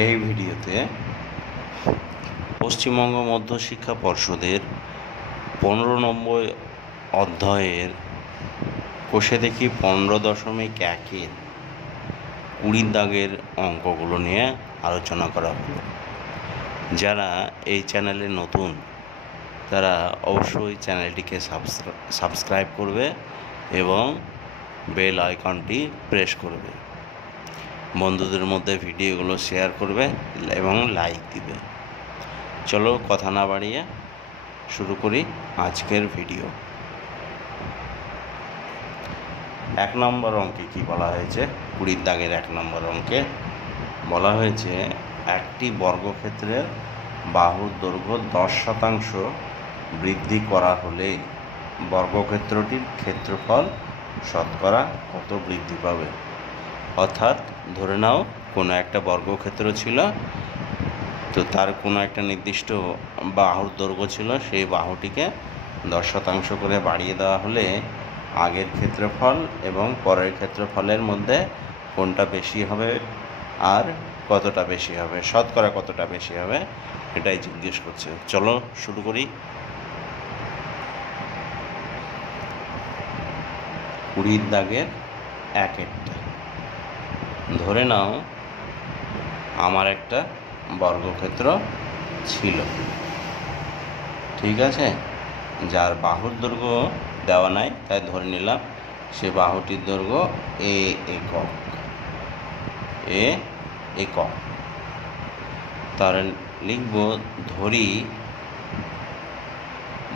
এই ভিডিওতে পশ্চিমবঙ্গ মধ্যশিক্ষা পর্ষদের 15 নম্বর অধ্যায়ের কোষে দেখি 15.1-এর 20 দাগের অঙ্কগুলো নিয়ে আলোচনা করা হলো। যারা এই চ্যানেলে নতুন তারা অবশ্যই চ্যানেলটিকে সাবস্ক্রাইব করবে এবং বেল আইকনটি প্রেস করবে, বন্ধুদের মধ্যে ভিডিওগুলো শেয়ার করবে এবং লাইক দিবে। চলো কথা না বাড়িয়ে শুরু করি আজকের ভিডিও। 1 নম্বর অঙ্কে কি বলা হয়েছে? 20 দাগের 1 নম্বর অঙ্কে বলা হয়েছে একটি বর্গক্ষেত্রের বাহুর দৈর্ঘ্য 10% বৃদ্ধি করা হলে বর্গক্ষেত্রটির ক্ষেত্রফল শতকরা কত বৃদ্ধি পাবে। অর্থাৎ ধরে নাও কোনো একটা বর্গক্ষেত্র ছিল, তো তার কোনো একটা নির্দিষ্ট বাহুর দৈর্ঘ্য ছিল, সেই বাহুটিকে 10% করে বাড়িয়ে দেওয়া হলে আগের ক্ষেত্রফল এবং পরের ক্ষেত্রফলের মধ্যে কোনটা বেশি হবে আর কতটা বেশি হবে, শতকরা কতটা বেশি হবে, এটাই জিজ্ঞেস করছে। চলো শুরু করি। 20 দাগের 1-এরটা ধরে নাও আমার একটা বর্গক্ষেত্র ছিল, ঠিক আছে, যার বাহুর দৈর্ঘ্য দেওয়া নাই, তাই ধরে নিলাম সে বাহুটির দৈর্ঘ্য এ একক। তার লিখব ধরি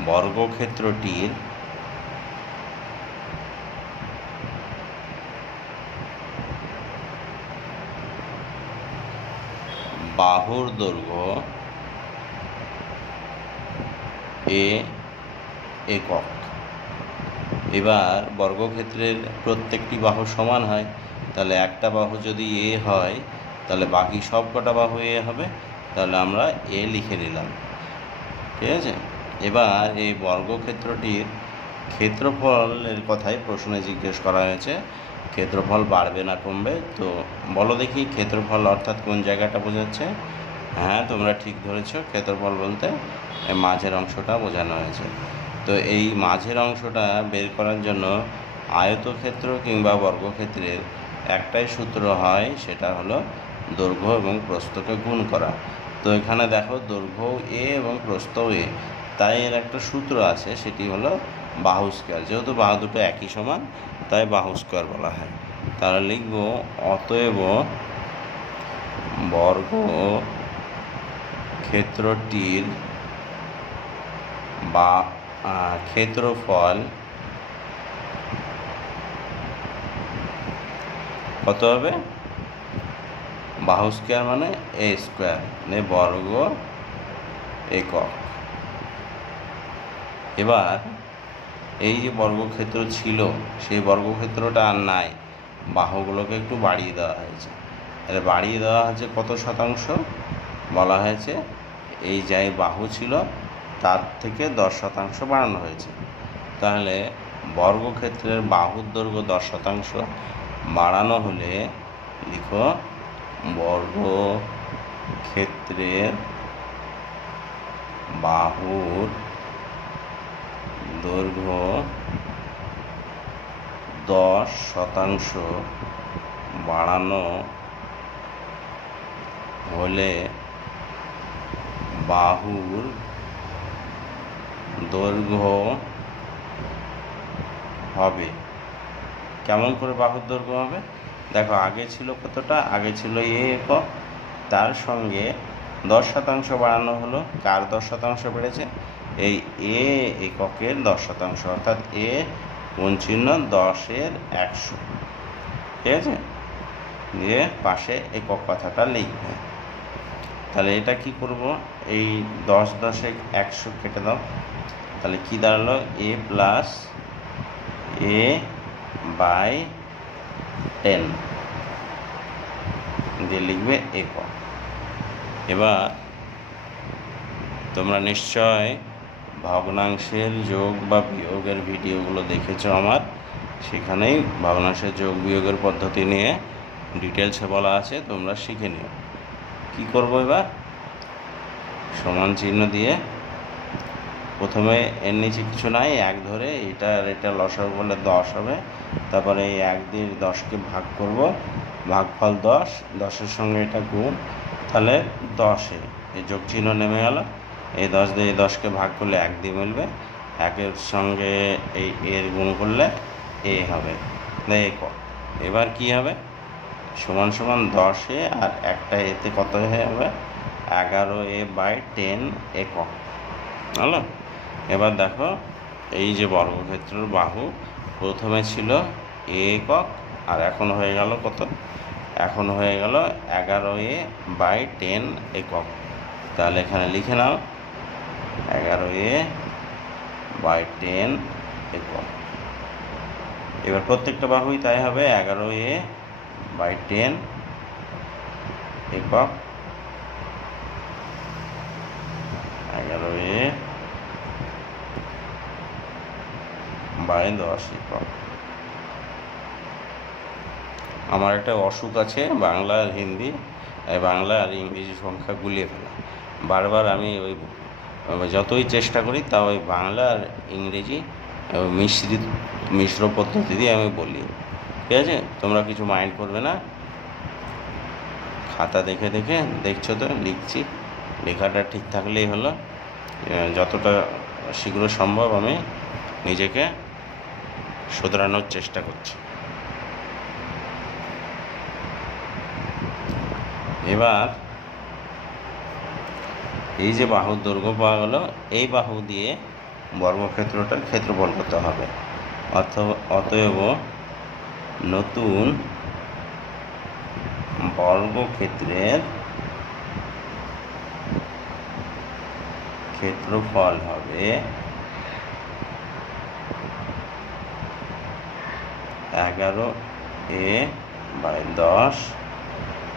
বর্গক্ষেত্রটির বাহুর দৈর্ঘ্য একক। এবার বর্গক্ষেত্রের প্রত্যেকটি বাহু সমান হয়, তাহলে একটা বাহু যদি এ হয় তাহলে বাকি সব কটা বাহু এ হবে, তাহলে আমরা এ লিখে নিলাম, ঠিক আছে। এবার এই বর্গক্ষেত্রটির ক্ষেত্রফলের কথাই প্রশ্নে জিজ্ঞেস করা হয়েছে, ক্ষেত্রফল বাড়বে না কমবে। তো বলো দেখি ক্ষেত্রফল অর্থাৎ কোন জায়গাটা বোঝাচ্ছে? হ্যাঁ, তোমরা ঠিক ধরেছো, ক্ষেত্রফল বলতে এই মাঝের অংশটা বোঝানো হয়েছে। তো এই মাঝের অংশটা বের করার জন্য আয়তক্ষেত্র কিংবা বর্গক্ষেত্রের একটাই সূত্র হয়, সেটা হলো দৈর্ঘ্য এবং প্রস্থকে গুণ করা। তো এখানে দেখো দৈর্ঘ্য এ এবং প্রস্থ এ, তাই এর একটা সূত্র আছে, সেটি হলো বাহু স্কয়ার। যেহেতু বাহু দুটো একই সমান, তাই বাহু স্কয়ার বলা হয়। তাহলে লিখব অতএব বর্গক্ষেত্রটির বা ক্ষেত্রফল কত হবে? বাহু স্কয়ার মানে এ স্কয়ার, মানে বর্গ একক। এবার এই যে বর্গক্ষেত্র ছিল, সেই বর্গক্ষেত্রটা আর নাই, বাহুগুলোকে একটু বাড়িয়ে দেওয়া হয়েছে। তাহলে বাড়িয়ে দেওয়া হয়েছে কত শতাংশ? বলা হয়েছে এই যাই বাহু ছিল তার থেকে 10% বাড়ানো হয়েছে। তাহলে বর্গক্ষেত্রের বাহুর দৈর্ঘ্য 10% বাড়ানো হলে লিখো বর্গক্ষেত্রের বাহুর দৈর্ঘ্য 10% বাড়ানো হলে বাহুর দৈর্ঘ্য হবে। কেমন করে বাহুর দৈর্ঘ্য হবে? দেখো আগে ছিল কতটা? আগে ছিল এ একক, তার সঙ্গে 10% বাড়ানো হলো। কার 10% বেড়েছে? এই এ এককের 10%, অর্থাৎ এ গুণ চিহ্ন 10-এর 100, ঠিক আছে, দিয়ে পাশে একক কথাটা লিখবে। তাহলে এটা কি করব? এই 10-10-এ 100 কেটে দাও, তাহলে কি দাঁড়ালো? এ প্লাস এ বাই 10 দিয়ে লিখবে একক। এবার তোমরা নিশ্চয় ভগ্নাংশের যোগ বা বিয়োগের ভিডিওগুলো দেখেছো আমার, সেখানেই ভগ্নাংশের যোগ বিয়োগের পদ্ধতি নিয়ে ডিটেলসে বলা আছে, তোমরা শিখে নিও। কি করব এবার সমান চিহ্ন দিয়ে প্রথমে এর নিচে কিছু নাই, 1 ধরে এটা আর এটা লসাগু করলে 10 হবে। তারপরে এই 1 দিয়ে 10কে ভাগ করব, ভাগফল 10, 10-এর সঙ্গে এটা গুণ, তাহলে 10-এ এই যোগ চিহ্ন নেমে গেল। এই 10 দিয়ে 10কে ভাগ করলে 1 দিয়ে মিলবে, 1-এর সঙ্গে এই এর গুণ করলে এ হবে, একক। এবার কি হবে সমান সমান 10-এ আর একটা এতে কত হবে 11a/10 একক হলো। এবার দেখো এই যে বর্গক্ষেত্রের বাহু প্রথমে ছিল এ একক আর এখন হয়ে গেল কত, এখন হয়ে গেল 11a/10 একক। তাহলে এখানে লিখে নাও 11a/10 একক। এবার প্রত্যেকটা বাহুই তাই হবে 11a/10 একক, 11a/10 একক। আমার একটা অসুখ আছে বাংলা আর হিন্দি, বাংলা আর ইংরেজি সংখ্যা গুলিয়ে ফেলা। বারবার আমি ওই যতই চেষ্টা করি তা ওই বাংলা আর ইংরেজি মিশ্র পদ্ধতি দিয়ে আমি বলি, ঠিক আছে? তোমরা কিছু মাইন্ড করবে না, খাতা দেখে দেখে দেখছো তো লিখছি, লেখাটা ঠিক থাকলেই হলো। যতটা শীঘ্র সম্ভব আমি নিজেকে শোধরানোর চেষ্টা করছি। এবার এই যে বাহুর দৈর্ঘ্য পাওয়া গেল, এই বাহু দিয়ে বর্গক্ষেত্রটার ক্ষেত্রফল করতে হবে। অতএব নতুন বর্গক্ষেত্রের ক্ষেত্রফল হবে 11a/10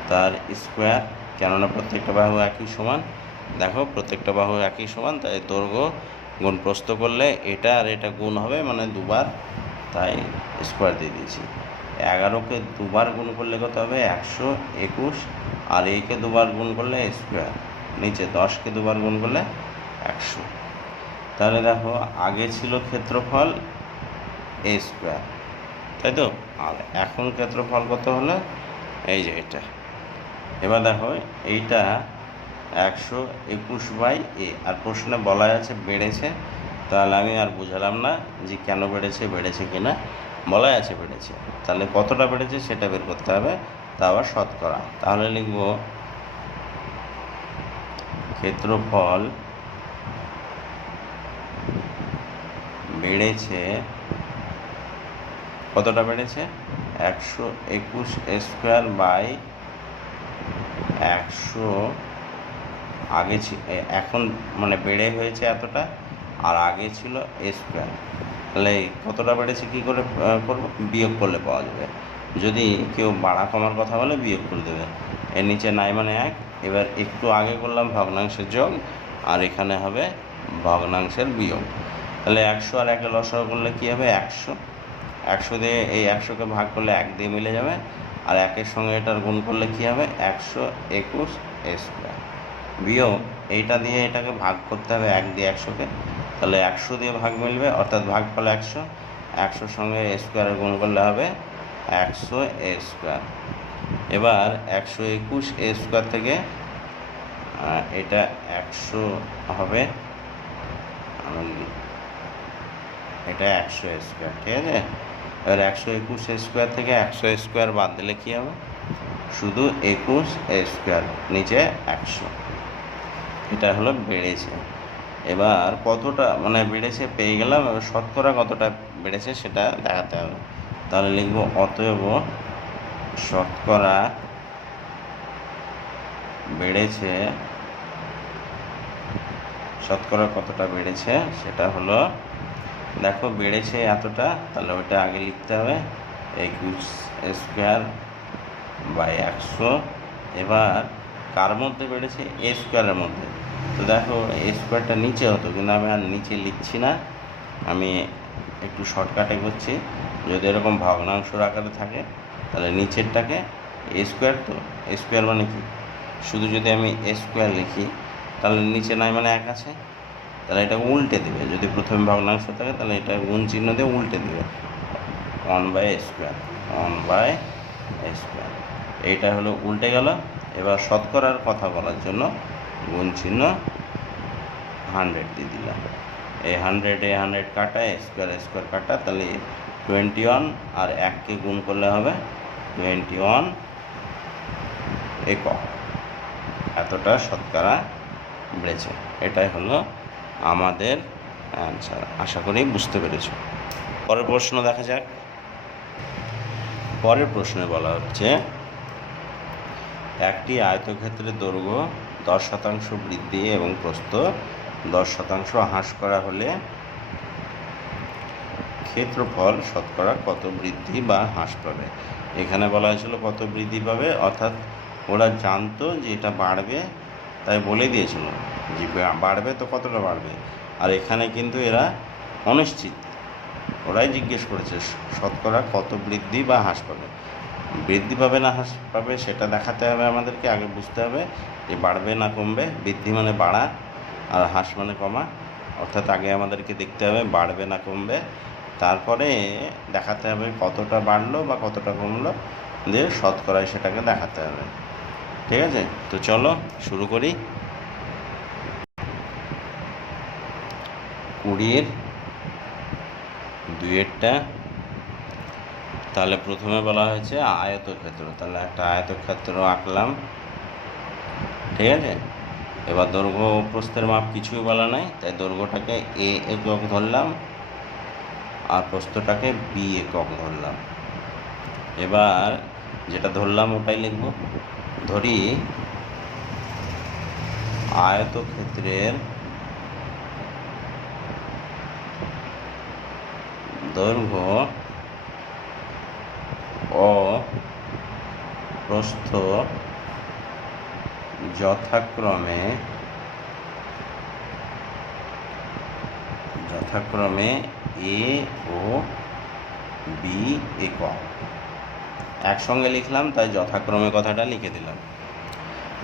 তার স্কোয়ার। কেননা প্রত্যেকটা বাহু একই সমান, দেখো প্রত্যেকটা বাহু একই সমান, তাই দৈর্ঘ্য গুণ প্রস্থ করলে এটা আর এটা গুণ হবে, মানে দুবার, তাই স্কোয়ার দিয়ে দিয়েছি। 11কে দুবার গুণ করলে কত হবে 121, আর একে দুবার গুণ করলে স্কোয়ার, নিচে 10কে দুবার গুণ করলে 100। তাহলে দেখো আগে ছিল ক্ষেত্রফল এ স্কোয়ার, তাই তো, আর এখন ক্ষেত্রফল কত হলো এই যে এটা। এবার দেখো এইটা 121/a, আর প্রশ্নে বলা আছে বেড়েছে, তাহলে আমি আর বুঝালাম না যে কেন বেড়েছে কিনা, বলা আছে বেড়েছে, তাহলে কতটা বেড়েছে সেটা বের করতে হবে, তা আবার শতকরা। তাহলে লিখব ক্ষেত্রফল বেড়েছে, কতটা বেড়েছে 121² 100, আগে এখন মানে বেড়ে হয়েছে এতটা, আর আগে ছিল এ স্কোয়ার। তাহলে কতটা বেড়েছে কী করে করব, বিয়োগ করলে পাওয়া যাবে। যদি কেউ বাড়া কমার কথা বলে বিয়োগ করে দেবে, এর নিচে নাই মানে 1। এবার একটু আগে করলাম ভগ্নাংশের যোগ, আর এখানে হবে ভগ্নাংশের বিয়োগ। তাহলে 100 আর 1 লসাগু করলে কী হবে 100, 100 দিয়ে এই 100কে ভাগ করলে 1 দিয়ে মিলে যাবে, আর 1-এর সঙ্গে এটার গুণ করলে কী হবে 121² বিয়োগ এইটা দিয়ে এটাকে ভাগ করতে হবে 1 দিয়ে 100কে, তাহলে 100 দিয়ে ভাগ মিলবে, অর্থাৎ ভাগফল 100, 100-র সঙ্গে স্কোয়ারের গুণ করলে হবে 100a²। এবার 121a² থেকে এটা 100 হবে, এটা 100a², ঠিক আছে? এবার 121a² থেকে 100a² বাদ দিলে কী হবে, শুধু 21a², নিচে 100। এটা হলো বেড়েছে। এবার কতটা মানে বেড়েছে পেয়ে গেলাম, এবার শতকরা কতটা বেড়েছে সেটা দেখাতে হবে। তাহলে লিখব অতএব শতকরা বেড়েছে, শতকরা কতটা বেড়েছে সেটা হলো, দেখো বেড়েছে এতটা, তাহলে ওটা আগে লিখতে হবে 21²/100। এবার কার মধ্যে বেড়েছে a² মধ্যে, তো দেখো a² নিচে হতো, কিন্তু আমি আর নিচে লিখছি না, আমি একটু শর্টকাটে করছি। যদি এরকম ভগ্নাংশের আকারে থাকে তাহলে নিচেরটাকে a², তো a² মানে কি শুধু যদি আমি এ স্কোয়ার লিখি তাহলে নিচে নাই মানে 1 আছে, তাহলে এটা উল্টে দেবে। যদি প্রথমে ভগ্নাংশ থাকে তাহলে এটা গুণ চিহ্ন দিয়ে উল্টে দেবে, 1/a², 1/a²। এইটা হলো উল্টে গেল। এবার শতকরার কথা বলার জন্য গুণ চিহ্ন 100 দিয়ে দিলাম। এই 100 কাটা, স্কোয়ার কাটা, তাহলে 21 আর 1কে গুণ করলে হবে 21 একক। এতটা শতকরা বেড়েছে। এটাই হলো আমাদের অ্যান্সার। আশা করি বুঝতে পেরেছ। পরের প্রশ্ন দেখা যাক। পরের প্রশ্নে বলা হচ্ছে, একটি আয়তক্ষেত্রের দৈর্ঘ্য 10% বৃদ্ধি এবং প্রস্থ 10% হ্রাস করা হলে ক্ষেত্রফল শতকরা কত বৃদ্ধি বা হ্রাস পাবে। এখানে বলা হয়েছিল কত বৃদ্ধি পাবে, অর্থাৎ ওরা জানতো যে এটা বাড়বে, তাই বলে দিয়েছিল যে বাড়বে তো কতটা বাড়বে। আর এখানে কিন্তু এরা অনিশ্চিত, ওরাই জিজ্ঞেস করেছে শতকরা কত বৃদ্ধি বা হ্রাস পাবে। বৃদ্ধি পাবে না হ্রাস পাবে সেটা দেখাতে হবে আমাদেরকে। আগে বুঝতে হবে যে বাড়বে না কমবে। বৃদ্ধি মানে বাড়া আর হ্রাস মানে কমা, অর্থাৎ আগে আমাদেরকে দেখতে হবে বাড়বে না কমবে, তারপরে দেখাতে হবে কতটা বাড়লো বা কতটা কমলো, দিয়ে শতকরায় সেটাকে দেখাতে হবে। ঠিক আছে, তো চলো শুরু করি। 20-2 তাহলে প্রথমে বলা হয়েছে আয়তক্ষেত্র, তাহলে একটা আয়তক্ষেত্র আঁকলাম। ঠিক আছে, এবার দৈর্ঘ্য প্রস্থের মাপ কিছুই বলা নাই, তাই দৈর্ঘ্যটাকে a একক ধরলাম আর প্রস্থটাকে b একক ধরলাম। এবার যেটা ধরলাম ওটাই লিখব। ধরি আয়তক্ষেত্রের দৈর্ঘ্য ও প্রস্থ যথাক্রমে a ও b একক। একসঙ্গে লিখলাম তাই যথাক্রমে কথাটা লিখে দিলাম।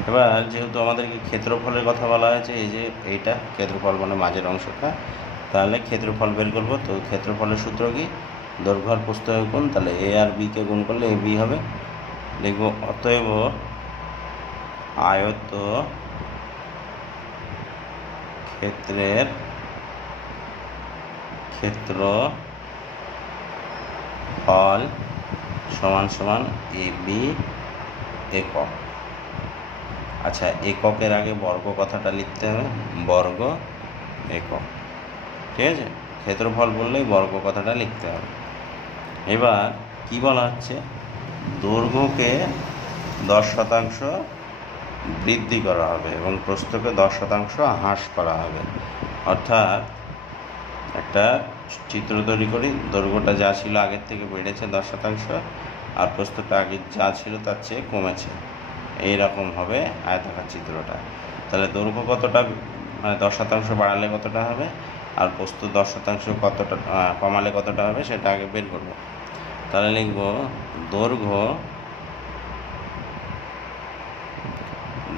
এবার যেহেতু আমাদেরকে ক্ষেত্রফলের কথা বলা হয়েছে, এই যে এইটা ক্ষেত্রফল মানে মাঝের অংশটা, তাহলে ক্ষেত্রফল বের করব। তো ক্ষেত্রফলের সূত্র কি, দৈর্ঘ্য আর প্রস্থ গুণ, তাহলে a আর b কে গুণ করলে ab হবে। লিখব অতএব আয়ত ক্ষেত্রের ক্ষেত্রফল সমান সমান ab একক। আচ্ছা, এককের আগে বর্গ কথাটা লিখতে হবে, বর্গ একক। ঠিক আছে, ক্ষেত্রফল বললেই বর্গ কথাটা লিখতে হবে। এবার কি বলা হচ্ছে, দৈর্ঘ্যকে 10% বৃদ্ধি করা হবে এবং প্রস্থকে 10% হ্রাস করা হবে। অর্থাৎ একটা চিত্র তৈরি করি, দৈর্ঘ্যটা যা ছিল আগের থেকে বেড়েছে 10% আর প্রস্থটা আগে যা ছিল তার চেয়ে কমেছে। এইরকম হবে আয়তাকার চিত্রটা। তাহলে দৈর্ঘ্য কতটা, মানে 10% বাড়ালে কতটা হবে, আর প্রস্থ 10% কতটা কমালে কতটা হবে সেটা আগে বের করব। তাহলে লিখব দৈর্ঘ্য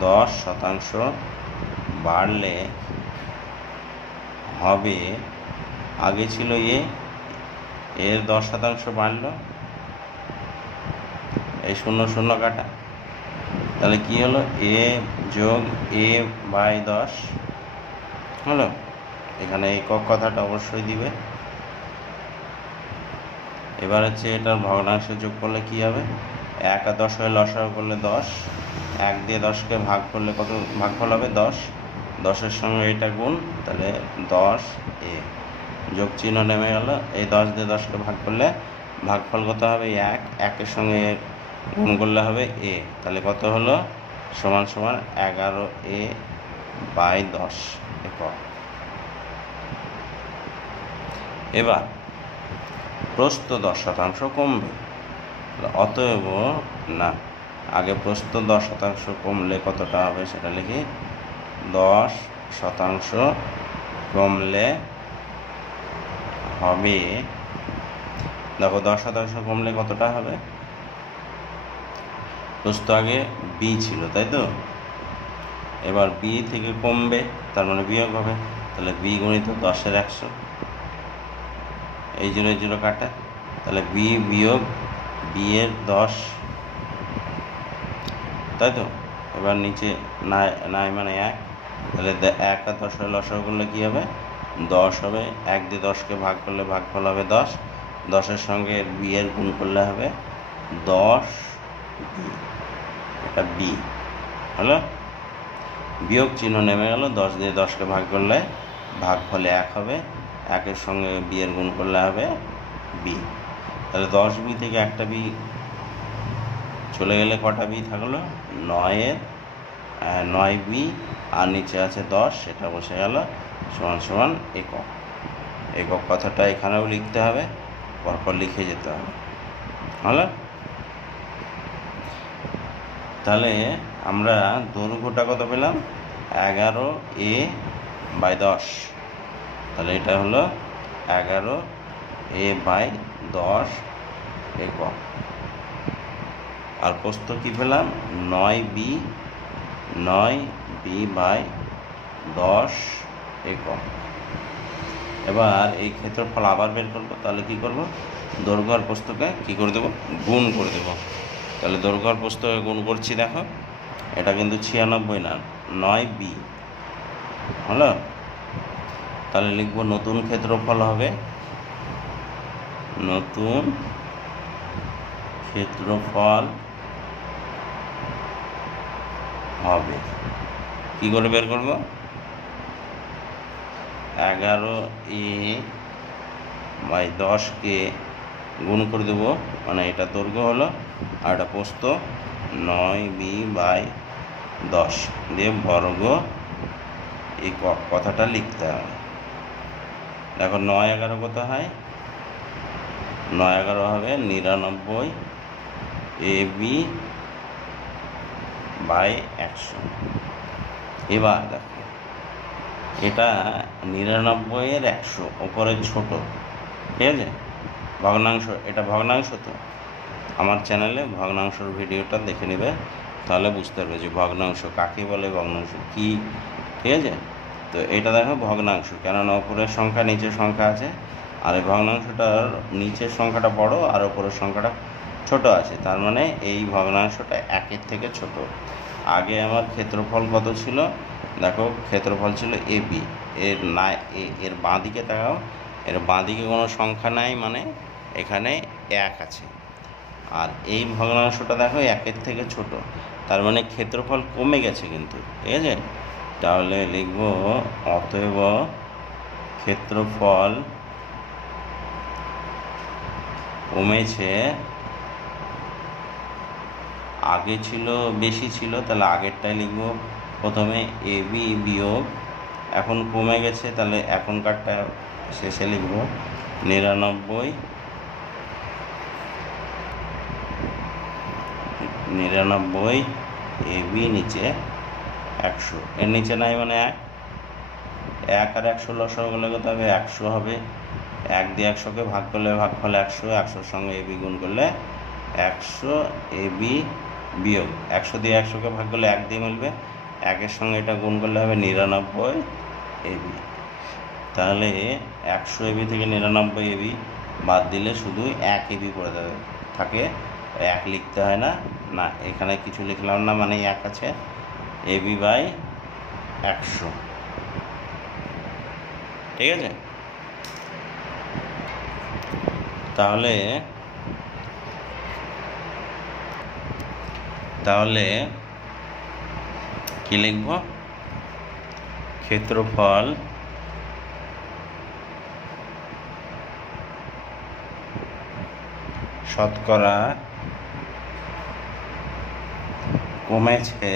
10% বাড়লে হবে, আগে ছিল এর 10% বাড়লো, এই 0 কাটা, তাহলে কি হলো a যোগ a/10 হলো। এখানে একক কথাটা অবশ্যই দিবে। এবার হচ্ছে এটার ভগ্নাংশ যোগ করলে কি হবে, 1 আর 10 হয়ে লসাগু করলে 10, 1 দিয়ে 10কে ভাগ করলে কত ভাগফল হবে 10, 10-এর সঙ্গে এটা গুণ, তাহলে 10a, যোগ চিহ্ন নেমে গেল। এই 10 দিয়ে 10কে ভাগ করলে ভাগফল কত হবে 1, 1-এর সঙ্গে গুণ করলে হবে a, তাহলে কত হলো সমান সমান 11a/10 একক। এবার প্রস্থ 10% কমবে, অতএব না, আগে প্রস্থ 10% কমলে কতটা হবে সেটা লিখি। 10% কমলে হবে, দেখো 10% কমলে কতটা হবে, প্রস্থ আগে b ছিল তাই তো, এবার বি থেকে কমবে, তার মানে বিয়োগ হবে, তাহলে বি গুণিত 10-এর 100, এই 0 0 কাটা, তাহলে বি বিয়োগ বি এর 10, তাই তো। এবার নিচে নাই মানে 1, তাহলে 1 আর 10 লসাগু করলে কী হবে, 10 হবে। 1 দিয়ে 10কে ভাগ করলে ভাগফল হবে 10, 10-এর সঙ্গে বি এর গুণ করলে হবে 10 বি, এটা বি হলো। বিয়োগ চিহ্ন নেমে গেল, 10 দিয়ে 10কে ভাগ করলে ভাগফলে 1 হবে, 1-এর সঙ্গে বি এর গুণ করলে হবে বি, তাহলে 10 বি থেকে একটা বি চলে গেলে কটা বি থাকলো, 9 বি, আর নিচে আছে 10, সেটা বসে গেল সমান সমান একক। একক কথাটা এখানেও লিখতে হবে, পরপর লিখে যেতে হবে, হলো। তাহলে আমরা দৈর্ঘ্যটা কত পেলাম, 11a/10, তাহলে এটা হলো 11a/10 একক। আর প্রস্থ কী পেলাম, 9b/10 একক। এবার এই ক্ষেত্রফল আবার বের করবো, তাহলে কী করব, দৈর্ঘ্য আর প্রস্থকে কী করে দেবো, গুণ করে দেবো। তাহলে দৈর্ঘ্য আর প্রস্থকে গুণ করছি, দেখো এটা কিন্তু 96 না, 9b হলো। তাহলে লিখবো নতুন ক্ষেত্রফল হবে, নতুন ক্ষেত্রফল হবে, কী করে বের করব, 11a/10কে গুণ করে দেবো, মানে এটা দৈর্ঘ্য হলো আর এটা প্রস্থ, 9b/10 দিয়ে বর্গ একক কথাটা লিখতে হবে। দেখো 9-11 কত হয়, 9-11 হবে 99 ab/100। এবার দেখো এটা 99-এর 100, ওপরের ছোট, ঠিক আছে, ভগ্নাংশ, এটা ভগ্নাংশ। তো আমার চ্যানেলে ভগ্নাংশর ভিডিওটা দেখে নেবে, তাহলে বুঝতে পারবে যে ভগ্নাংশ কাকে বলে, ভগ্নাংশ কী, ঠিক আছে। তো এটা দেখো ভগ্নাংশ, কেননা ওপরের সংখ্যা নিচের সংখ্যা আছে, আর এই ভগ্নাংশটার নিচের সংখ্যাটা বড় আর ওপরের সংখ্যাটা ছোট আছে, তার মানে এই ভগ্নাংশটা 1-এর থেকে ছোট। আগে আমার ক্ষেত্রফল কত ছিল, দেখো ক্ষেত্রফল ছিল এবি, এর বাঁ দিকে তাকাও, এর বাঁ দিকে কোনো সংখ্যা নাই, মানে এখানে 1 আছে, আর এই ভগ্নাংশটা দেখো 1-এর থেকে ছোট, তার মানে ক্ষেত্রফল কমে গেছে কিন্তু, ঠিক আছে। তাহলে লিখব অতএব ক্ষেত্রফল কমেছে, আগে ছিল বেশি ছিল, তাহলে আগেরটাই লিখব প্রথমে এবি বিয়োগ, এখন কমে গেছে, তাহলে এখনকারটা শেষে লিখব 99 এবি নিচে 100, এর নিচে নাই মানে 1 আর 100 লসাগু করলে কত হবে, 100 হবে। 1 দিয়ে 100কে ভাগ করলে ভাগফল 100, 100-র সঙ্গে এবি গুণ করলে 100 এবি বিয়োগ 100 দিয়ে 100কে ভাগ করলে 1 দিয়ে মিলবে, 1-এর সঙ্গে এটা গুণ করলে হবে 99 এবি। তাহলে 100 এবি থেকে 99 এবি বাদ দিলে শুধু 1 এবি পড়ে থাকে, 1 লিখতে হয় না, না এখানে কিছু লিখলাম না, মানে 1 আছে, ab/100, ঠিক আছে। তাহলে কি লিখব, ক্ষেত্রফল শতকরা কমেছে,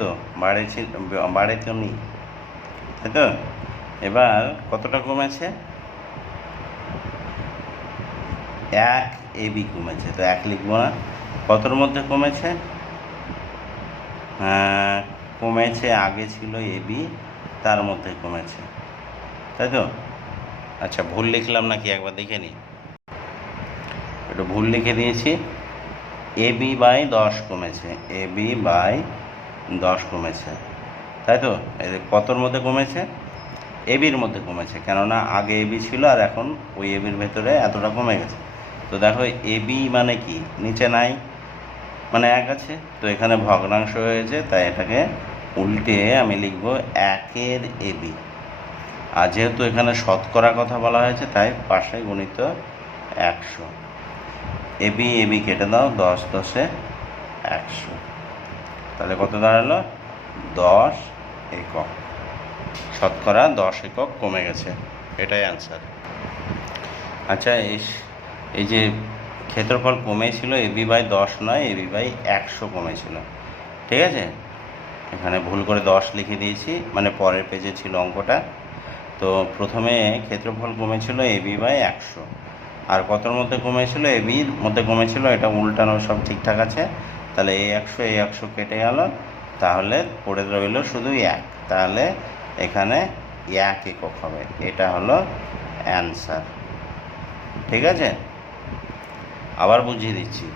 তো বাড়ে তো নি, তাই তো। এবার কতটা কমেছে, 1 এবি কমেছে, তো 1 লিখবো না, কতর মধ্যে কমেছে, কমেছে আগে ছিল এবি, তার মধ্যে কমেছে, তাই তো। আচ্ছা ভুল লিখলাম নাকি একবার দেখে নিই, একটু ভুল লিখে দিয়েছি, এবি বাই 10 কমেছে, এবি বাই 10 কমেছে, তাই তো? এই কতর মধ্যে কমেছে? এবির মধ্যে কমেছে, কেননা আগে এবি ছিল আর এখন ওই এবির ভেতরে এতটা কমে গেছে। তো দেখো এবি মানে কি, নিচে নাই মানে 1 আছে, তো এখানে ভগ্নাংশ হয়েছে, তাই এটাকে উল্টে আমি লিখব 1-এর এবি। আর যেহেতু এখানে শতকরা কথা বলা হয়েছে তাই পাশে গুণিত 100। এবি এবি কেটে দাও, 10 10-এ 100, তাহলে কত দাঁড়ালো? 10 একক। শতকরা 10 একক কমে গেছে, এটাই অ্যান্সার। আচ্ছা, এই যে ক্ষেত্রফল কমেছিল এবি বাই 10 নয়, এবি বাই 100 কমেছিল, ঠিক আছে? এখানে ভুল করে 10 লিখে দিয়েছি, মানে পরের পেজে ছিল অঙ্কটা। তো প্রথমে ক্ষেত্রফল কমেছিল এবি বাই 100, আর কতর মধ্যে কমেছিল? এবির মধ্যে কমেছিল, এটা উল্টানো সব ঠিকঠাক আছে। তাহলে এই 100 কেটে গেল, তাহলে পড়ে রইল শুধু 1, তাহলে এখানে 1 একক হবে, এটা হলো অ্যান্সার, ঠিক আছে? আবার বুঝিয়ে দিচ্ছি,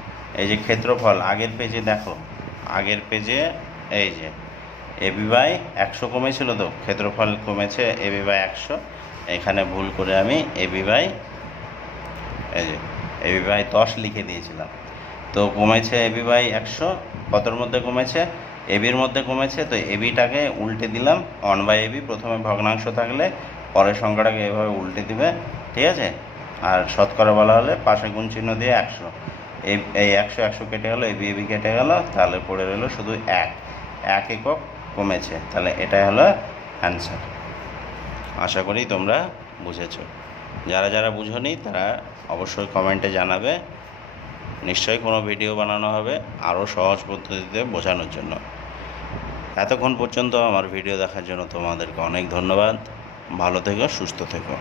এই যে ক্ষেত্রফল আগের পেজে দেখো, আগের পেজে এই যে এবি বাই 100 কমেছিল, তো ক্ষেত্রফল কমেছে এবি বাই 100, এখানে ভুল করে আমি এবি বাই 10 লিখে দিয়েছিলাম। তো কমেছে এবি বাই 100, কতর মধ্যে কমেছে? এবির মধ্যে কমেছে, তো এবিটাকে উল্টে দিলাম 1/এবি, প্রথমে ভগ্নাংশ থাকলে পরের সংখ্যাটাকে এভাবে উল্টে দিবে, ঠিক আছে? আর শতকরা বলা হলে পাশে গুণ চিহ্ন দিয়ে 100, এই 100 কেটে গেল, এবি এবি কেটে গেল, তাহলে পড়ে রইল শুধু 1 একক কমেছে, তাহলে এটাই হলো অ্যান্সার। আশা করি তোমরা বুঝেছ। যারা যারা বুঝোনি তারা অবশ্যই কমেন্টে জানাবে, নিশ্চয়ই কোনো ভিডিও বানানো হবে আরও সহজ পদ্ধতিতে বোঝানোর জন্য। এতক্ষণ পর্যন্ত আমার ভিডিও দেখার জন্য তোমাদেরকে অনেক ধন্যবাদ। ভালো থেকো, সুস্থ থেকো।